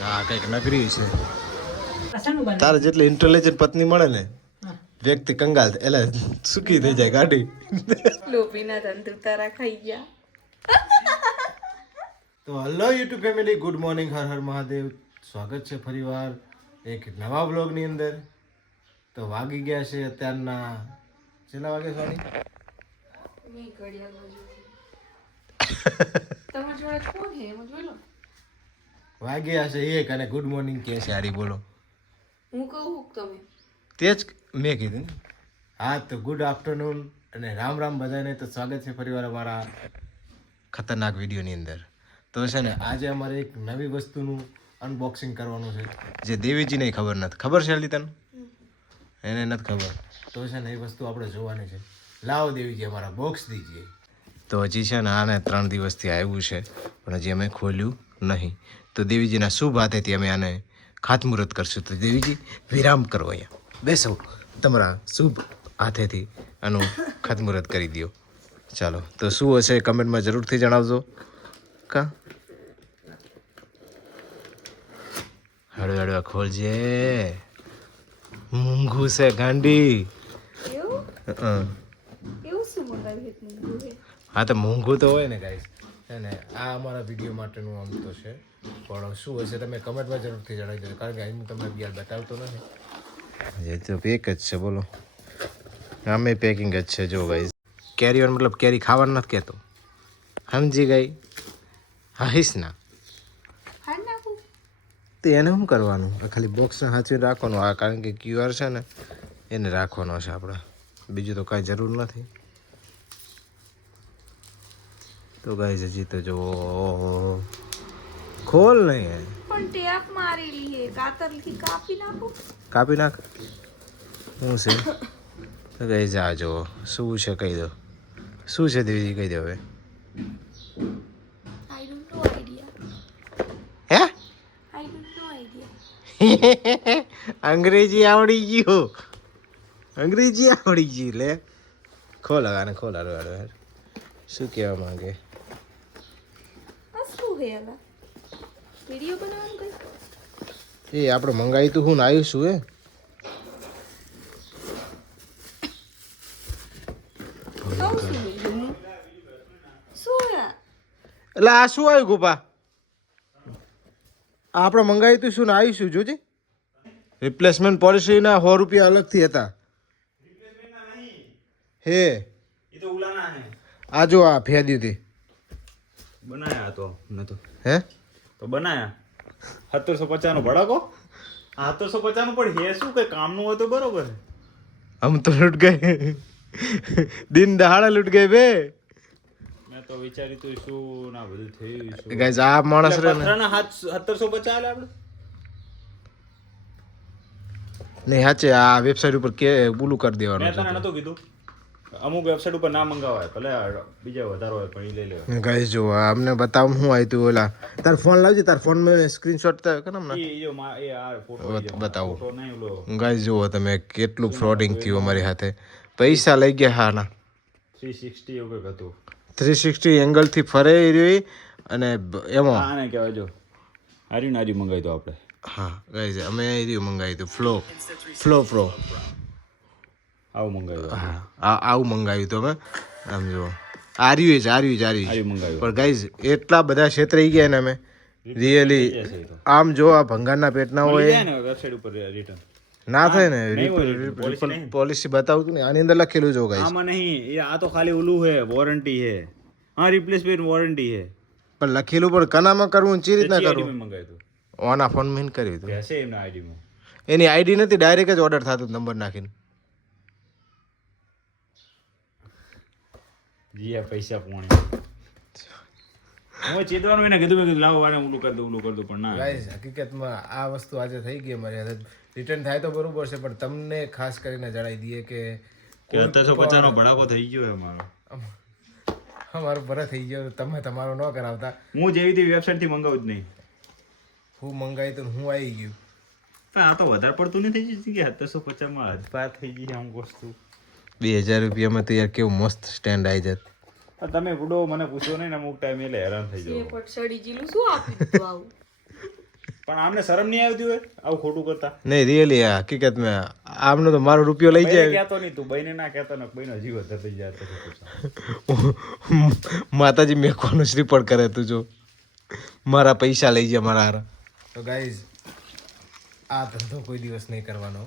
હા કઈક નગરી છે. તારે જેટલી ઇન્ટેલિજન્ટ પત્ની મળે ને વ્યક્તિ કંગાલ એટલે સુખી થઈ જાય ગાડી. લોભીના ધંધુ તારા ખાઈ ગયા. તો hello YouTube family, good morning, Har Har Mahadev. સ્વાગત છે ફરીવાર એક નવા બ્લોગની અંદર. તો વાગી ગયા છે અત્યારના કેટલા વાગે સોરી મેં ઘડિયાળ તમારી જોડે કોણ હે એમ જોઈ લો. વાગ્યા છે એક અને ગુડ મોર્નિંગ કે છે. હારી બોલો. હું કહું તમે તે જ મેં કીધું. હા તો ગુડ આફ્ટરનૂન અને રામ રામ બધાને. તો સ્વાગત છે ફરીવાર અમારા ખતરનાક વિડીયોની અંદર. તો છે ને આજે અમારે એક નવી વસ્તુનું અનબોક્સિંગ કરવાનું છે જે દેવીજીને ખબર નથી. ખબર છે તને? એને નથી ખબર. તો છે ને એ વસ્તુ આપણે જોવાની છે. લાવો દેવીજી અમારા બોક્સ દીજીએ. તો હજી છે ને આને 3 દિવસથી આવ્યું છે પણ હજી અમે ખોલ્યું નહીં. તો દેવીજીના શુભ હાથેથી અમે આને ખાતમુહૂર્ત કરશું. તો દેવીજી વિરામ કરો, અહીંયા બેસો, તમારા શુભ હાથેથી આનું ખાતમુહૂર્ત કરી દો. ચાલો તો શું હશે કમેન્ટમાં જરૂરથી જણાવજો. કા હળવે હળવે ખોલજે. મૂંગું છે ગાંડી. એવું શું મંગાવ્યું હતું? હા તો મૂંગું તો હોય ને ગાઈસ. છે ને આ અમારા વિડીયો માટેનું આમ તો છે પણ શું હશે તમે કમેન્ટમાં જરૂરથી જણાવી દેજો, કારણ કે અહીં તમને યાર બતાવતો નથી. એ તો પેક જ છે બોલો. આમે પેકિંગ જ છે જો ગાઈસ. કેરી ઓન મતલબ કેરી ખાવાનું નથી કહેતો, સમજી ગઈ? હહીશ ના તો એને શું કરવાનું? ખાલી બોક્સને સાચવીને રાખવાનું. આ કારણ કે QR છે ને એને રાખવાનો છે આપણે, બીજું તો કાંઈ જરૂર નથી. તો ગાઈસ હજી તો જો ખોલ નહીં પણ ટેપ મારેલી હે, કાતરથી કાપી નાખો. કાપી નાખ. શું છે તો ગાઈસ આ જો શું છે કહી દો. શું છે દેવીજી કહી દો હવે. I don't know idea. હે આઈ ડોન્ટ નો આઈડિયા. અંગ્રેજી આવડી ગયું. અંગ્રેજી આવડી ગયું. લે ખોલ આને ખોલ. હારો શું કહેવા માંગે? આ શું હે? આલા વિડિયો બનાવવાનું કઈ? એ આપણે મંગાવી તું હું આવ્યું શું હે? એટલે આ શું આવ્યું ગોપા? આપણે મંગાવી તું શું ને આવીશું જોજે. રિપ્લેસમેન્ટ પોલિસીના 100 રૂપિયા અલગથી હતા. હે આ જો આ ફેદ્યું તે બનાયા તો નતો હે તો બનાયા 1750 નો ભડાકો. 1750 નું પણ હે શું કઈ કામનું હોય તો બરોબર. હમ તો લૂટ ગए, દિન દહાડા લૂટ ગए બે. મેં તો વિચાર્યું તું શું ના બધું થયું શું. ગાઈસ આ માણસ રે ને પથરાના હાથ 1750 આલે આપણે. નહીં સાચે આ વેબસાઇટ ઉપર કે બોલું કરી દેવાનું મેં તને નતો કીધું અમુક વેબસાઇટ ઉપર ના મંગાવાય, ભલે બીજા વધારે હોય પણ ઈ લઈ લેવાય. છે. ગાઈસ જો અમને બતાવ શું આવ્યું તું. ઓલા તાર ફોન લાવજે, તાર ફોન મેં સ્ક્રીનશોટ કેમ ના ઈ જો એ આ ફોટો બતાવો. ફોટો નહીં ઓલો ગાઈસ જુઓ તમે કેટલું ફ્રોડિંગ થયું અમારી હાથે. પૈસા લઈ ગયા. હા ના 360 એવું કંઈક હતું. 360 એંગલથી ફરે રહ્યો અને એમાં આને કહેવાય જો હારી નારી મંગાવી તો આપણે. હા ગાઈસ અમે એ રહ્યું મંગાવ્યું હતું ફ્લો પ્રો. આવું મંગાવ્યું. હા આવું મંગાવ્યું હતું અમે. આમ જુઓ આર્યું જ મંગાવ્યું પણ ગાઈઝ એટલા બધા ક્ષેત્રે ગયા ને અમે રિયલી. આમ જો આ ભંગારના પેટના હોય વેબસાઇટ ઉપર રિટર્ન ના થાય ને. પોલિસી નહીં. પોલિસી બતાવતું ને આની અંદર લખેલું જો ગાઈઝ. આમાં નહીં, એ આ તો ખાલી ઓલું હે, વોરંટી હે. હા રિપ્લેસમેન્ટ વોરંટી હે. પણ લખેલું પણ કનામાં કરવું ચી રીતના કરવું? મેં મંગાવ્યું ઓના ફોન મેં કર્યું હતું. હશે એમના આઈડીમાં. એની આઈડી નથી, ડાયરેક્ટ જ ઓર્ડર થતો નંબર નાખીને. જી આ પૈસા પોણી હું ચેતવાનું એને કીધું, મેં કીધું લાવો વાને ઓલું કરી દઉં પણ ના. ગાઈઝ હકીકતમાં આ વસ્તુ આજે થઈ ગઈ અમારી હાથે. રિટર્ન થાય તો બરોબર છે પણ તમને ખાસ કરીને જણાવી દઈએ કે 1750 નો ભડાકો થઈ ગયો અમારો. અમારો ભરા થઈ ગયો. તમે તમારો ન કરાવતા. હું જેવી તે વેબસાઇટ થી મંગાવું જ નહીં. હું મંગાવી તો હું આવી ગયું. પણ આ તો વધારે પડતું નહીં થઈ જશે કે 1750 માં હદપાર થઈ ગઈ અમુક વસ્તુ. 2000 રૂપિયામાં તો યાર કેવું મસ્ત સ્ટેન્ડ આવી જાય. તમે બુડો મને પૂછો નહીં ને અમુક ટાઈમ એટલે હેરાન થઈ જાવ. એ પટસડી જીલું શું આપી દીધું આવું? પણ આમને શરમ નહીં આવતી હોય આવું ખોટું કરતા? નહીં રિયલી હકીકત મેં આમનો તો મારો રૂપિયો લઈ બઈને જાય કહેતો નહીં તું, બઈને ના કહેતો ને બઈનો જીવ જ થઈ જાય તો ખોટું છે. માતાજી મેકવાનું શ્રીફળ કરે તું જો મારા પૈસા લઈ જાય મારા હારા. તો ગાઈઝ આ ધંધો કોઈ દિવસ નહીં કરવાનો,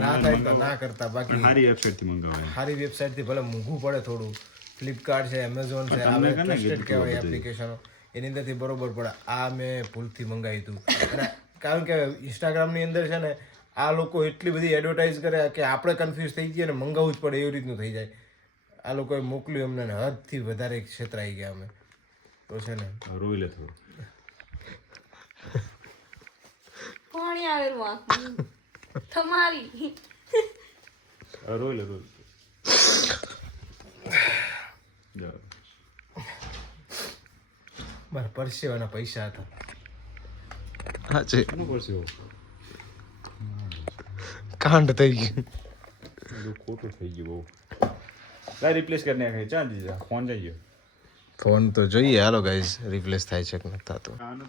ના થાય તો ના કરતા. બાકી સારી વેબસાઇટથી મંગાવાય. સારી વેબસાઇટથી ભલે મોંઘું પડે થોડું, ફ્લિપકાર્ટ છે, એમેઝોન છે, આ ટ્રસ્ટેડ કહેવાય એપ્લિકેશનો, એની અંદરથી બરોબર પડે. આ મેં ભૂલથી મંગાવ્યું હતું, અને કારણ કે ઇન્સ્ટાગ્રામની અંદર છે ને આ લોકો એટલી બધી એડવર્ટાઇઝ કરે કે આપણે કન્ફ્યુઝ થઈ જઈએ ને મંગાવવું જ પડે એવી રીતનું થઈ જાય. આ લોકોએ મોકલ્યું અમને ને હદથી વધારે છેતરાઈ ગયા અમે. તો છે ને રોઈ લે થોડું. કોણી આવેલું આંખમાં? તમારી. રોઈ લે જાઓ. મારા પરસેવાના પૈસા હતા. હા છે કોનું પરસેવો? કાંડ થઈ ગયું, બધું ખોટું થઈ ગયું બહુ. લાય રિપ્લેસ કરી નાખે. ચાલ દીધા ફોન જઈ ગયો. ફોન તો જોઈએ. હાલો ગાઈઝ રિપ્લેસ થાય છે કે નથી થતું. આનું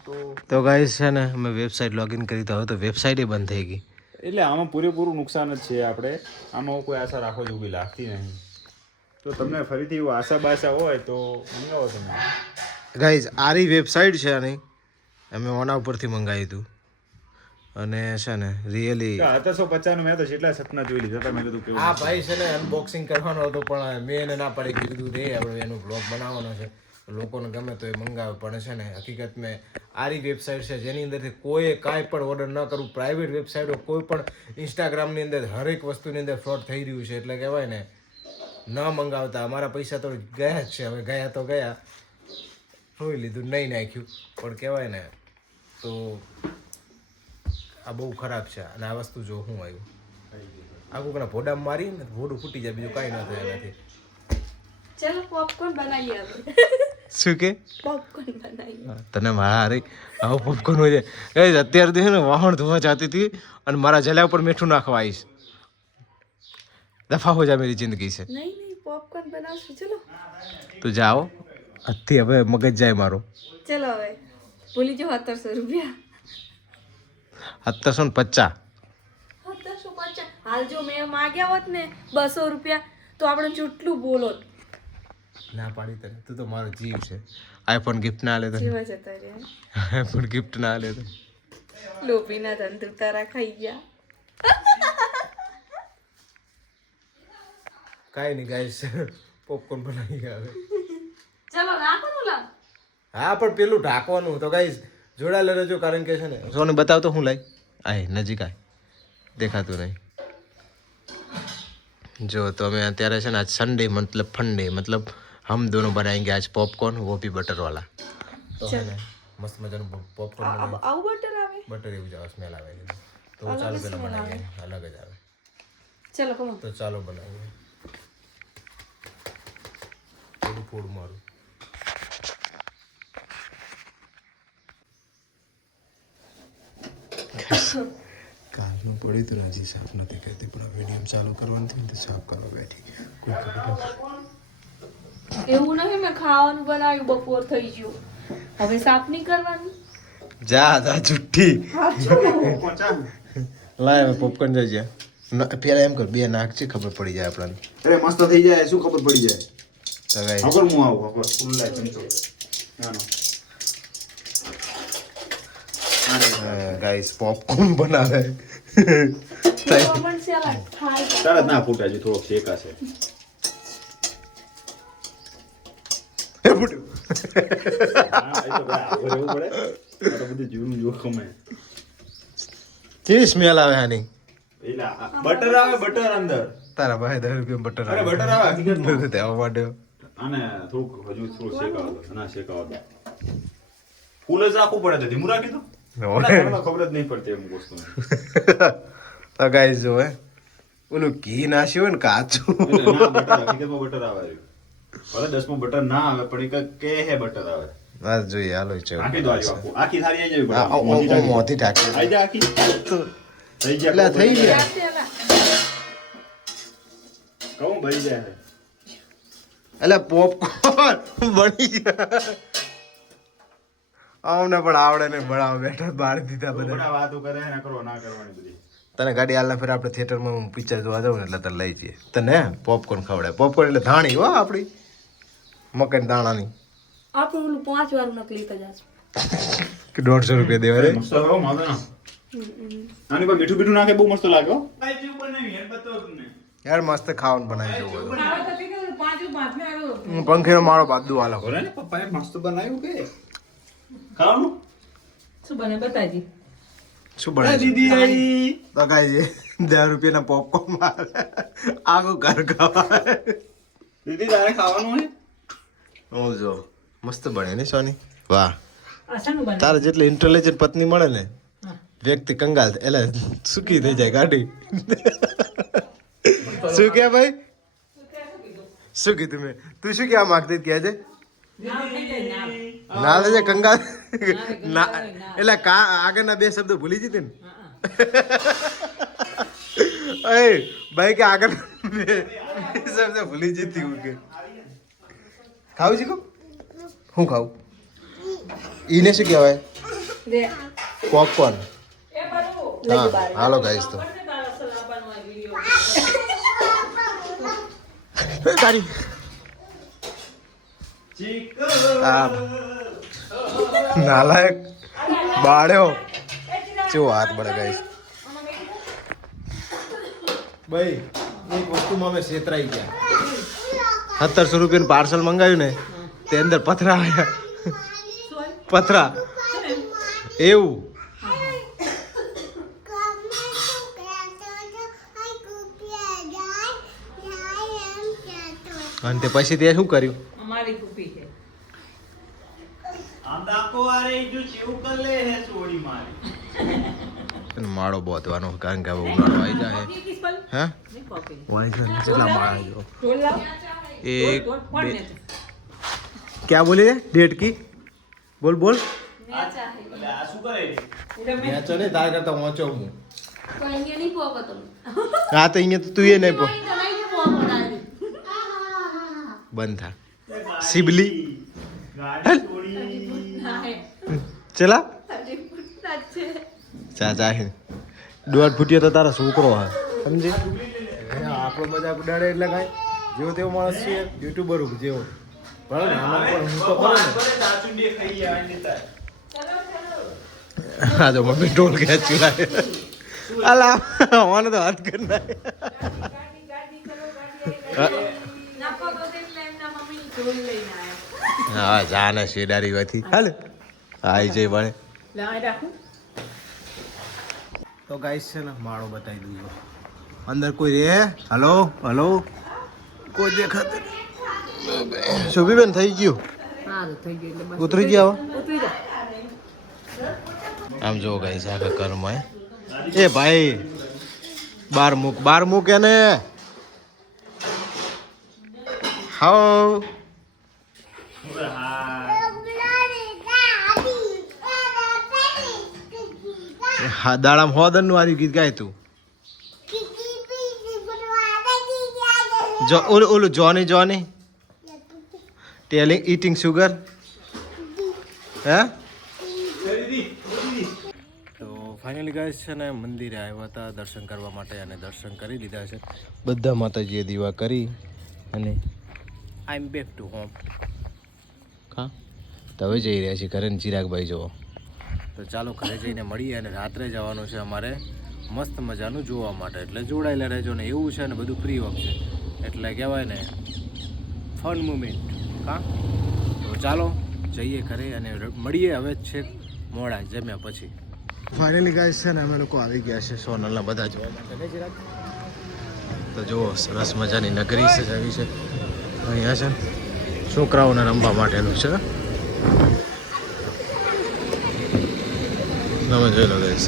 તો ગાઈઝ છે ને અમે વેબસાઇટ લોગિન કરી તો હવે તો વેબસાઇટે બંધ થઈ ગઈ. એટલે આમાં પૂરેપૂરું નુકસાન જ છે. આપણે આમાં કોઈ આશા રાખો જેવી લાગતી નહીં. તો તમને ફરીથી એવું આશા બાશા હોય તો મંગાવો તમે. ગાઈઝ આરી વેબસાઇટ છે આની, અમે ઓના ઉપરથી મંગાવ્યું હતું અને છે ને રિયલી 1750 મેં તો કેટલા સપના જોઈ લીધા હતા. મેં કીધું કેવું આ ભાઈ છે ને અનબોક્સિંગ કરવાનો હતો પણ મેં એને ના પાડી કીધું રે આપણે એનું બ્લોગ બનાવવાનો છે, લોકોને ગમે તો એ મંગાવે. પણ છે ને હકીકત મેં આરી વેબસાઇટ છે જેની અંદરથી કોઈ કાંઈ પણ ઓર્ડર ન કરવું. પ્રાઇવેટ વેબસાઇટો કોઈ પણ ઇન્સ્ટાગ્રામની અંદર હરેક વસ્તુની અંદર ફ્રોડ થઈ રહ્યું છે, એટલે કહેવાય ને ન મંગાવતા. અમારા પૈસા તો ગયા જ છે, હવે ગયા તો ગયા, જોઈ લીધું, નહીં નાખ્યું. પણ કહેવાય ને તો આ બહુ ખરાબ છે. અને આ વસ્તુ જો હું આવ્યું આ કોકના ભોડામાં મારી ને ભોડું ફૂટી જાય, બીજું કાંઈ ન થાય એનાથી. ચલો પોપકોર્ન બનાવીએ હવે. શું કે પોપકોર્ન બનાવીએ. તને મારા હારે આવો પોપકોર્ન હોય છે અત્યારે તો છે ને વાહણ ધોવા જતી હતી અને મારા જલ્યા ઉપર મીઠું નાખવા આવીશ. દફા હો જા મેરી જિંદગી છે. નહીં નહીં પોપકોર્ન બનાવશું. ચલો તું જાઓ આજથી, હવે મગજ જાય મારો. ચલો હવે ભૂલી જાઓ 1700 રૂપિયા. 1750. 1750. હાલ જો મેં માગ્યા હોત ને 200 રૂપિયા તો આપણે જેટલું બોલો. ના પાડી તને, તું તો મારો જીવ છે. આઈફોન ગિફ્ટ ના લે તો, જેવા જતા રહ્યા. આઈફોન ગિફ્ટ ના લે તો. લોભીના ધંધુ તારા ખાઈ ગયા. કાંઈ નહીં ગાઈસ, પોપકોર્ન બનાવી ગયા હવે. ચલો રાખો લા. હા પણ પેલું ઢાંકવાનું તો ગાઈસ જોડાયેલા રહેજો, કારણ કે છે ને સોને બતાવ તો હું લાઈ આય નજીક આય, દેખાતું નહીં. જો તો અમે અત્યારે છે ને આજ સન્ડે મતલબ ફંડે મતલબ હમ દોનો બનાएंगे आज पॉपकॉर्न, वो भी बटर वाला. તો છે ને મસ્ત મજાનું પોપકોર્ન આવું બટર આવે? બટર એવું જ આવે, સ્મેલ આવે છે. તો ચાલો પેલા બનાવીએ, અલગ જ આવે. ચલો કમો. તો ચાલો બનાવીએ. થોડું ફોડ મારું. કાલનું પડ્યું તો હજી સાફ નથી કરતી, પણ વિડીયો ચાલુ કરવાનું થયું તો સાફ કરવા બેઠી. કોઈ ખબર એવું નહીં, મેં ખાવાનું બનાવ્યું, બપોર થઈ ગયું, હવે સાફ નહીં કરવાનું. જા જા છુટ્ટી લાય પોપકોર્ન જઈ જા. પેલા એમ કર બે નાખ છે, ખબર પડી જાય આપણને. અરે મસ્ત થઈ જાય, શું ખબર પડી જાય. તો ગાઈસ ખબર હું આવું ખબર ફૂલ લાય ચમચો નાનો. ગાઈસ પોપકોર્ન બનાવે. પણ સલાડ ખાઈ તારા ના ફૂટા છે, થોડોક શેકાશે. એ બુડ્યું. હા એ તો ભાઈ આવું પડે. આ તો બધું જીવનું જોખમ હે. કેવી સ્મેલ આવે આની? એલા બટર આવે, બટર અંદર. તારા ભાઈ 10 રૂપિયા બટર અરે બટર આવે હકીકતમાં. દેવા માટે આને થોડુંક હજુ થોડું શેકાવા દો. ના શેકાવા દો. ફૂલ જ રાખવું પડે તો ધીમું રાખી દો. ખબર જ નહીં પડતી એમ વસ્તુ. તો ગાઈસ જો હે ઓલું ઘી નાખ્યું હોય ને કાચું. ના બટર હકીકતમાં બટર આવે. ભલે 10 માં બટર ના આવે પણ એક કે હે બટર આવે. આ જોઈએ હાલો છે. આખી દો આખું આખી થાળી આવી જાય. મોતી ટાકી આવી જાય આખી. થઈ ગયા. એટલે થઈ ગયા. કહું ભરી જાય. એટલે પોપકોર્ન બની ગયા. અમને પણ આવડે ને બનાવ બેઠા બહાર દીધા બધા બધા વાતો કરે ને કરો ના કરવાની બધી. તને ગાડી હાલના ફેર આપણે થિયેટરમાં પિક્ચર જોવા જાવ ને એટલે તને લઈ જઈએ તને પોપકોર્ન ખવડાય પોપકોર્ન એટલે ધાણી હો આપણી મકાઈ દાણાની આપણે ઓલું 5 વાર નકલી કદાચ કે 150 રૂપિયા દેવા રે મસ્ત હો માતો ના આની પર મીઠું બીઠું નાખે બહુ મસ્ત લાગે હો. કાઈ જીવ બનાવી યાર બતાવો તમને. યાર મસ્ત ખાવાનું બનાવી જવું ખાવા તો ઠીક છે 5 5 ને આવ્યો પંખીનો મારો બાદુ હાલો બોલે ને પપ્પાએ મસ્ત બનાવ્યું કે ખાવાનું શું બને બતાજી શું બનાવી દીદી આઈ તો કાંઈ 10 રૂપિયાના પોપકોર્ન મારે આખું ઘર ખાવા દીદી તારે ખાવાનું હે હું જો મસ્ત બને ને સોની વાહ આસાનું બને તારે જેટલી ઇન્ટેલિજન્ટ પત્ની મળે ને વ્યક્તિ કંગાલ એટલે સુખી થઈ જાય ગાડી શું કે ભાઈ શું કીધું મેં તું શું કહેવા માંગતી હતી કે ના લેજે કંગાલ ના એટલે આગળના 2 શબ્દો ભૂલી જતી ને એ ભાઈ કે આગળ 2 શબ્દો ભૂલી જતી હું કે ખાવું છે કો હું ખાવું ઈને શું કહેવાય લે પોપકોર્ન એ બાજુ હા હાલો ગાઈસ તો તારી નાલાયક બાળ્યો ચેવો હાથ બળે ગાઈસ ભાઈ એક વસ્તુમાં અમે છેતરાઈ ગયા 1700 રૂપિયાનું પાર્સલ મંગાવ્યું ને તે અંદર પથરા આવ્યા પથરા એવું અને તે પછી તે શું કર્યું અમારી કુપી છે આમ દાકો આરે જો ચેવું કર લે હે ચોડી મારી અને માળો બોતવાનો કારણ કે હવે ઉનાળો આવી જાય હે વાઈ છે કેટલા માળા જો એક બે क्या बोले डेट की बोल बोल આ શું કરે મેચો ને તાર કરતા વાંચો હું તો અહીંયા નહીં પોકો તમે હા તો અહીંયા તો તું એ નહીં પો તો નહીં પોકો ડાલી બંધ થા સિબલી ગાડી છોડી ચલા છે ચાચા હે દોઢ ફૂટ્યો તો તારા છોકરો હે સમજી આપણો મજાક ઉડાડે એટલે કાંઈ જેવો તેવો માણસ છે યુટ્યુબર જેવો બરાબર ને આમાં પણ હું તો ખરો ને બરે ચાચુંડી ખાઈ આવીને તા હા તો મમ્મી ઢોલ ખેંચી લાગે અલા મને તો હાથ કરી નાખે ના પોકો એટલે એમના મમ્મી ઢોલ લઈને આવ્યા હા જાને શેડારી વાથી હાલે આઈ જઈ બળે લા રાખું તો ગાઈસ છે ને માળો બતાવી દીધો અંદર કોઈ રે હલો હલો કોઈ દેખાતું શુભીબેન થઈ ગયું સારું થઈ ગયું એટલે ઉતરી ગયા ઉતરી જા આમ જો ગાઈસ આખા ઘરમાં એ ભાઈ બાર મૂક એને હાઉ હા દાડામાં હોદન નું આર્યું ગીત ગાય તું ઓલું જોની ટેલિંગ ઈટિંગ સુગર હે તો ફાઇનલી ગાઈસ છે ને મંદિરે આવ્યા હતા દર્શન કરવા માટે અને દર્શન કરી લીધા છે બધા માતાજીએ દીવા કરી અને આઈ એમ બેક ટુ હોમ હા તો હવે જઈ રહ્યા છીએ ઘરે ચિરાગભાઈ જોવો તો ચાલો ઘરે જઈને મળીએ અને રાત્રે જવાનું છે અમારે મસ્ત મજાનું જોવા માટે એટલે જોડાયેલા રહેજો ને એવું છે ને બધું ફ્રી ઓફ છે એટલે કહેવાય ને ફન મુમેન્ટ હા તો ચાલો જઈએ ઘરે અને મળીએ હવે છે મોડા જમ્યા પછી ફાઇનલી ગાઈસ છે ને અમે લોકો આવી ગયા છે સોનલના બધા જોવા માટે જરાક તો જુઓ સરસ મજાની નગરી સજાવી છે અહીંયા છે છોકરાઓને રમવા માટેનું છે તમે જોઈ લો ગાઈસ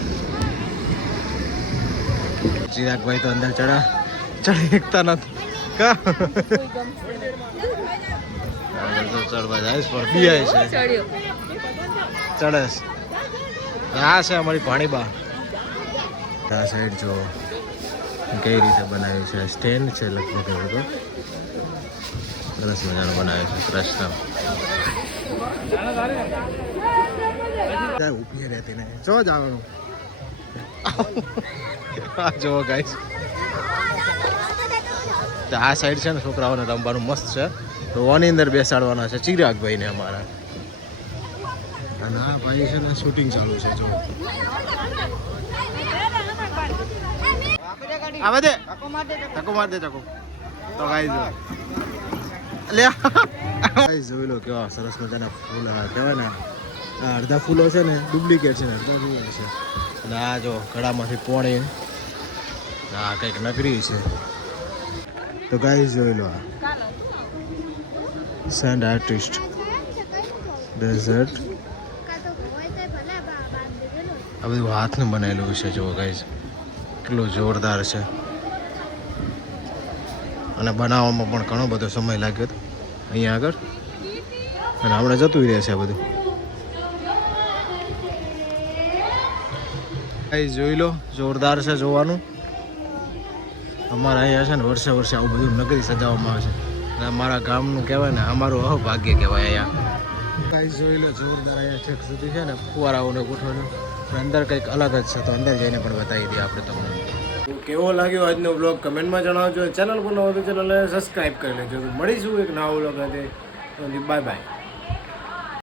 ચિરાગભાઈ તો અંદર ચડી શકતા નથી કા ચડવા જાય પણ બિયાય છે ચડે આ છે અમારી પાણીબા આ સાઈડ જો કઈ રીતે બનાવ્યું છે સ્ટેન્ડ છે લગભગ એવું તો સરસ મજાનું બનાવ્યું છે કૃષ્ણ ત્યાં ઊભી રહેતી નહીં જો જવાનું આ જો ગાઈસ આ સાઈડ છે ને છોકરાઓને રમવાનું મસ્ત છે તો ઓની અંદર બેસાડવાના છે ચિરાગભાઈને અમારા અને આ ભાઈ છે ને શૂટિંગ ચાલુ છે જો આવે દે ચકો માર દે ચકો તો ગાઈસ લે ગાઈસ જોઈ લો કેવા સરસ મજાના ફૂલ આ કહેવાય ને આ અડધા ફૂલો છે ને ડુપ્લિકેટ છે ને અડધા ફૂલો છે અને આ જો ગળામાંથી પોણી આ કંઈક નગરી છે તો ગાઈસ જોઈ લો સેન્ડ આર્ટિસ્ટ ડેઝર્ટ આ બધું હાથનું બનાવેલું છે જો ગાઈસ કેટલું જોરદાર છે અને બનાવવામાં પણ ઘણો બધો સમય લાગ્યો હતો અહીંયા આગળ અને હમણાં જતું રહે છે આ બધું ગાઈસ જોઈ લો જોરદાર છે જોવાનું અમારા અહીંયા છે ને વર્ષે વર્ષે આવું બધું નગરી સજાવવામાં આવે છે અને અમારા ગામનું કહેવાય ને અમારું અભાગ્ય કહેવાય અહીંયા ગાઈસ જોઈ લો જોરદાર અહીંયા છેક સુધી છે ને ફુવારાઓને ગોઠવવાનું અંદર કંઈક અલગ જ છે તો અંદર જઈને પણ બતાવી દઈએ આપણે તમને કેવો લાગ્યો આજનો બ્લોગ કમેન્ટમાં જણાવજો ચેનલ પર નવો તો ચેનલને સબસ્ક્રાઈબ કરી લેજો મળીશું એક નવા બ્લોગ સાથે બાય બાય